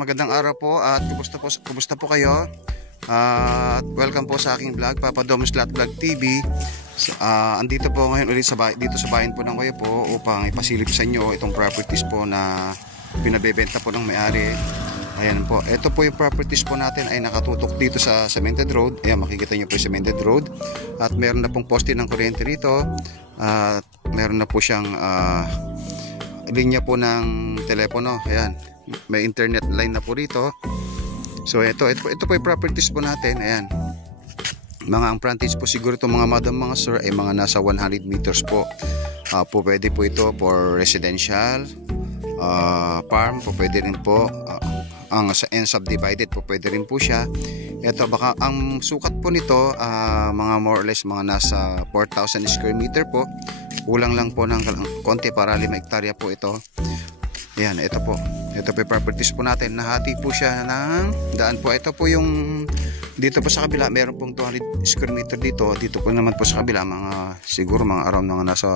Magandang araw po at kumusta po kayo? At welcome po sa aking vlog, Papa Dom's Lot Vlog TV. Andito po ngayon ulit dito sa bayan po ng Kuya po upang ipasilip sa inyo itong properties po na pinabebenta po ng may-ari. Ayan po, ito po yung properties po natin ay nakatutok dito sa cemented road. Ayan, makikita nyo po yung cemented road. At meron na pong poste ng kuryente rito. At meron na po siyang linya po ng telepono. Ayan, may internet line na po rito. So ito po yung properties po natin. Ayan, ang frontage po siguro itong mga madam, mga sir, ay mga nasa 100 meters po. Pwede po ito for residential, farm po pwede rin po, ang subdivided po pwede rin po siya. Ito baka ang sukat po nito mga more or less mga nasa 4,000 square meter po. Kulang lang po ng konti para 5 hektarya po ito. Ayan, ito po yung properties po natin. Nahati po siya ng daan po. Ito po yung dito po sa kabila, meron pong 200 square meter dito. Dito po naman po sa kabila siguro mga around mga nasa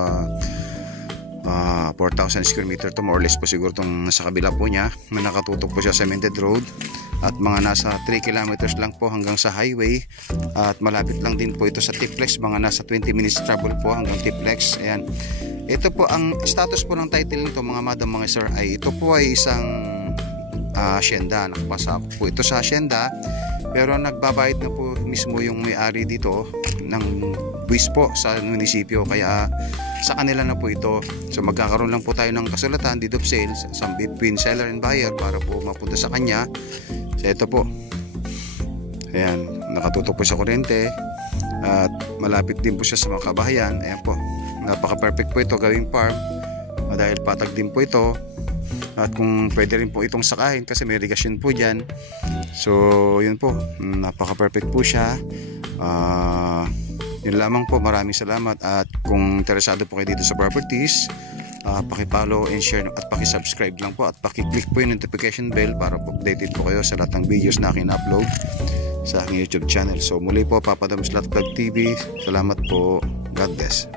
4,000 square meter to, more or less po siguro itong nasa kabila po niya. Nakatutok po siya sa cemented road at mga nasa 3 kilometers lang po hanggang sa highway. At malapit lang din po ito sa Tiplex, mga nasa 20 minutes travel po hanggang Tiplex. Ayan, ito po ang status po ng title nito mga madam, mga sir, ay ito po ay isang hacienda. Nakapasa po ito sa hacienda, pero nagbabayad na po mismo yung may-ari dito ng buwis po sa munisipyo, kaya sa kanila na po ito. So magkakaroon lang po tayo ng kasulatan, deed of sales, between seller and buyer para po mapunta sa kanya. So ito po, ayan, nakatutok po sa kuryente at malapit din po siya sa mga kabahayan. Ayan po, napaka-perfect po ito gawing farm dahil patag din po ito. At kung pwede rin po itong sakahin kasi may irrigation po dyan. So yun po, napaka-perfect po siya. Yun lamang po, maraming salamat. At kung interesado po kayo dito sa properties, paki-follow and share at paki-subscribe lang po at paki-click po yung notification bell para po updated po kayo sa lahat ng videos na akin upload sa aking YouTube channel. So muli po, Papa Dom's Lot Vlog TV. Salamat po. God bless.